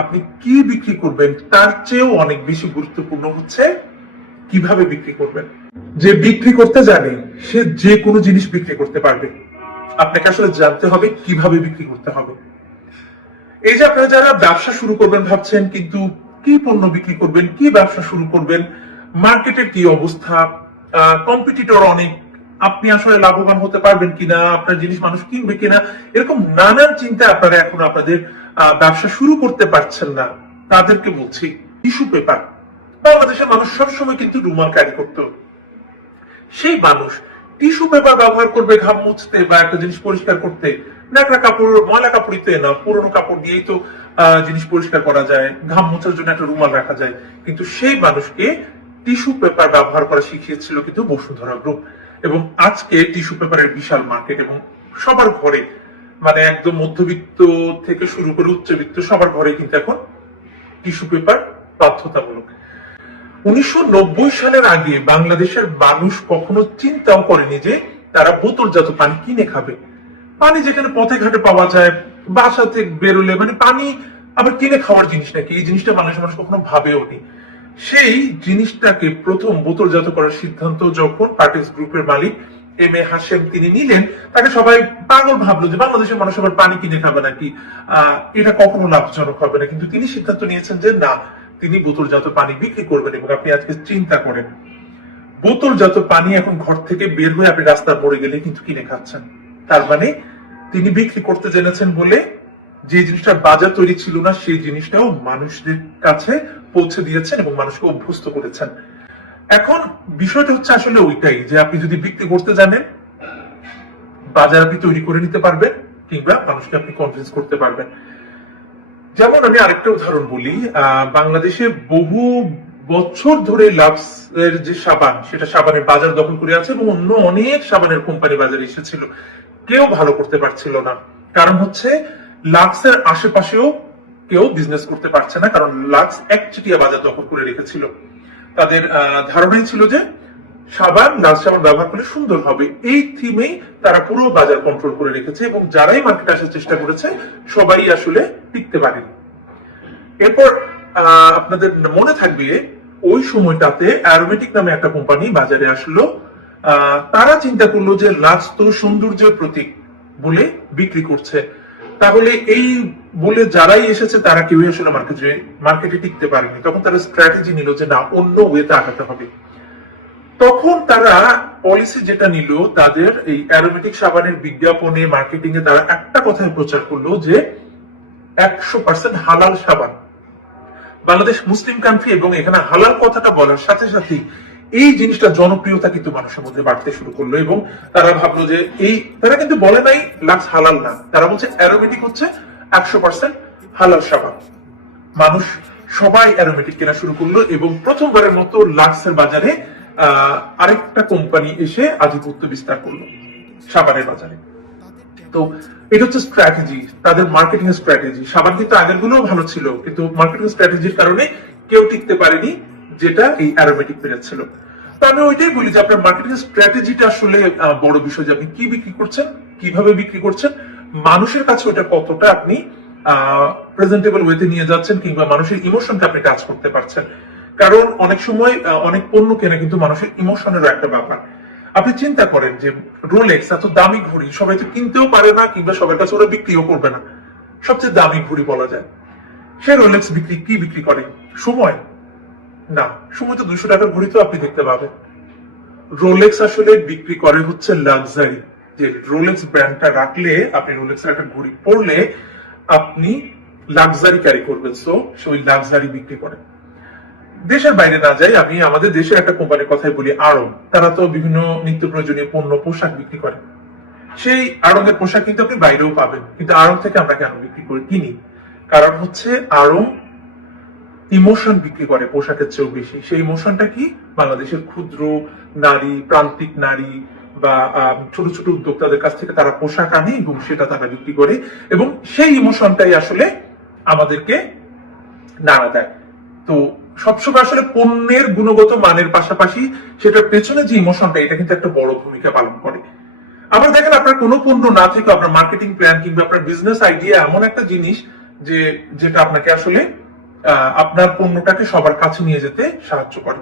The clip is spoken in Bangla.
আপনি কি বিক্রি করবেন তার চেয়েও অনেক বেশি গুরুত্বপূর্ণ হচ্ছে কিভাবে বিক্রি করবেন। যে বিক্রি করতে জানে সে যে কোনো জিনিস বিক্রি করতে পারবে। আপনাকে আসলে জানতে হবে কিভাবে বিক্রি করতে হবে। এই যে আপনারা যারা ব্যবসা শুরু করবেন ভাবছেন, কিন্তু কি পণ্য বিক্রি করবেন, কি ব্যবসা শুরু করবেন, মার্কেটের কি অবস্থা, কম্পিটিটর অনেক, আপনি আসলে লাভবান হতে পারবেন কিনা, আপনার জিনিস মানুষ কিনবে কিনা, এরকম নানান চিন্তা আপনারা এখন আপনাদের ব্যবসা শুরু করতে পারছেন না, তাদেরকে বলছি টিস্যু পেপার। বাংলাদেশের মানুষ সবসময় কিন্তু রুমাল ক্যারি করতো, সেই মানুষ টিস্যু পেপার ব্যবহার করবে ঘাম মুছতে বা একটা জিনিস পরিষ্কার করতে। ন্যাকড়া কাপড়, ময়লা কাপড়িতে না, পুরোনো কাপড় দিয়েই তো জিনিস পরিষ্কার করা যায়, ঘাম মোছার জন্য একটা রুমাল রাখা যায়। কিন্তু সেই মানুষকে টিস্যু পেপার ব্যবহার করা শিখিয়েছিল কিন্তু বসুন্ধরা গ্রুপ। এবং আজকে টিস্যু পেপারের বিশাল মার্কেট, এবং সবার ঘরে, মানে একদম মধ্যবিত্ত থেকে শুরু করে উচ্চবিত্ত সবার ঘরে কিন্তু এখন টিস্যু পেপার বাধ্যতামূলক। 1990 সালের আগে বাংলাদেশের মানুষ কখনো চিন্তাও করেনি যে তারা বোতলজাত পানি কিনে খাবে। পানি যেখানে পথে ঘাটে পাওয়া যায়, বাসা থেকে বেরোলে, মানে পানি আবার কিনে খাওয়ার জিনিস নাকি, এই জিনিসটা বাংলাদেশের মানুষ কখনো ভাবেও নি। সেই জিনিসটাকে প্রথম বোতলজাত করার সিদ্ধান্ত যখন পার্টিস গ্রুপের মালিক এম এ হাশেম তিনি নিলেন, তাকে সবাই পাগল ভাবলো যে বাংলাদেশের মানুষ আবার পানি কিনে খাবে নাকি, এটা কখনো লাভজনক হবে না। কিন্তু তিনি সিদ্ধান্ত নিয়েছেন যে না, তিনি বোতলজাত পানি বিক্রি করবেন। এবং আপনি আজকে চিন্তা করেন, বোতলজাত পানি এখন ঘর থেকে বের হয়ে আপনি রাস্তার পড়ে গেলে কিন্তু কিনে খাচ্ছেন। তার মানে তিনি বিক্রি করতে জেনেছেন বলে যে জিনিসটা বাজার তৈরি ছিল না, সেই জিনিসটাও মানুষদের কাছে পৌঁছে দিয়েছেন এবং মানুষকে অভ্যস্ত করেছেন। এখন বিষয়টা হচ্ছে আসলে ওইটাই, যে আপনি যদি বিক্রি করতে জানেন, বাজার আপনি তৈরি করে নিতে পারবেন, কিংবা মানুষকে আপনি কনভিন্স করতে পারবেন। যেমন আমি আরেকটা উদাহরণ বলি, বাংলাদেশে বহু বছর ধরে লাক্স এর যে সাবান, সেটা সাবানের বাজার দখল করে আছে, এবং অন্য অনেক সাবানের কোম্পানি বাজারে এসেছিল, কেউ ভালো করতে পারছিল না। কারণ হচ্ছে লাক্সের আশেপাশেও কেউ বিজনেস করতে পারছে না, কারণ লাক্স একচেটিয়া বাজার দখল করে রেখেছিল। তাদের ধারণাই ছিল যে সাবান, লাল সাবান ব্যবহার করলে সুন্দর হবে, এই থিমেই তারা পুরো বাজার কন্ট্রোল করে রেখেছে, এবং যারাই মার্কেটে আসার চেষ্টা করেছে সবাই আসলে টিকতে পারেনি। এরপর আপনাদের মনে থাকবে ওই সময়টাতে অ্যারোমেটিক নামে একটা কোম্পানি বাজারে আসলো। তারা চিন্তা করলো যে লাক্স তো সৌন্দর্যের প্রতীক বলে বিক্রি করছে, তাহলে এই বলে যারাই এসেছে তারা কেউই আসলে মার্কেটে টিকতে পারেনি। তখন তারা স্ট্র্যাটেজি নিল যে না, অন্য ওয়েতে আগাতে হবে। তখন তারা পলিসি যেটা নিল, তাদের এই অ্যারোমেটিক সাবানের বিজ্ঞাপনে, মার্কেটিং এ তারা একটা কথাই প্রচার করলো যে 100% হালাল সাবান। বাংলাদেশ মুসলিম কান্ট্রি, এবং এখানে হালাল কথাটা বলার সাথে সাথে এই জিনিসটা জনপ্রিয়তা কিন্তু মানুষের মধ্যে বাড়তে শুরু করলো। এবং তারা ভাবলো যে তারা কিন্তু বলে নাই লাক্স হালাল না, তারা বলছে অ্যারোমেটিক হচ্ছে 100% হালাল সাবান। মানুষ সবাই অ্যারোমেটিক কেনা শুরু করলো, এবং প্রথমবারের মতো লাক্সের বাজারে আরেকটা কোম্পানি এসে আধিপত্য বিস্তার করলো সাবানের বাজারে। তো এটা হচ্ছে স্ট্র্যাটেজি, তাদের মার্কেটিং স্ট্র্যাটেজি। সাবান কিন্তু আগের গুলোও ভালো ছিল, কিন্তু মার্কেটিং স্ট্র্যাটেজির কারণে কেউ টিকতে পারেনি, যেটা এই অ্যারোমেটিক পেরেছিল। তো আমি ওইটাই বলি যে আপনার মার্কেটিং স্ট্র্যাটেজিটা আসলে বড় বিষয়, যে আপনি কি বিক্রি করছেন, কিভাবে বিক্রি করছেন, মানুষের কাছে ওটা কতটা আপনি প্রেজেন্টেবল ওয়েতে নিয়ে যাচ্ছেন, কিংবা মানুষের ইমোশনকে আপনি কাজ করতে পারছেন। কারণ অনেক সময় অনেক পণ্য কেনা কিন্তু মানুষের ইমোশনেরও একটা ব্যাপার। আপনি চিন্তা করেন যে রোলেক্স এত দামি ঘড়ি সবাই তো কিনতেও পারে না, কিংবা সবার কাছে ওরা বিক্রিও করবে না। সবচেয়ে দামি ঘড়ি বলা যায়, সে রোলেক্স কি বিক্রি করে? সময় না, সময় তো 200 টাকার ঘড়ি তো আপনি দেখতে পাবেন। রোলেক্স আসলে বিক্রি করে হচ্ছে লাক্সারি, যে রোলেক্স ব্র্যান্ডটা রাখলে, আপনি রোলেক্স একটা ঘড়ি পরলে আপনি লাক্সারি ক্যারি করবেন, সো সে ওই লাক্সারি বিক্রি করে। দেশের বাইরে না যাই, আমি আমাদের দেশের একটা কোম্পানির কথাই বলি, আড়ং। তারা তো বিভিন্ন নিত্য প্রয়োজনীয় পণ্য, পোশাক বিক্রি করে। সেই আড়ং-এর পোশাক কিন্তু আপনি বাইরেও পাবেন, কিন্তু আড়ং থেকে আমরা কেন বিক্রি করে কিনি? কারণ হচ্ছে আড়ং ইমোশন বিক্রি করে পোশাকের চেয়েও বেশি। সেই ইমোশনটা কি? বাংলাদেশের ক্ষুদ্র নারী, প্রান্তিক নারী বা ছোট ছোট উদ্যোক্তাদের কাছ থেকে তারা পোশাক আনে, এবং সেটা তারা বিক্রি করে, এবং সেই ইমোশনটাই আসলে আমাদেরকে নাড়া দেয়। তো সবসময় আসলে পণ্যের গুণগত মানের পাশাপাশি সেটার পেছনে যে ইমোশনটা, এটা কিন্তু একটা বড় ভূমিকা পালন করে। আবার দেখেন, আপনার কোনো পণ্য না থেকে আপনার মার্কেটিং প্ল্যান কিংবা আপনার বিজনেস আইডিয়া এমন একটা জিনিস যে যেটা আপনাকে আসলে আপনার পণ্যটাকে সবার কাছে নিয়ে যেতে সাহায্য করে।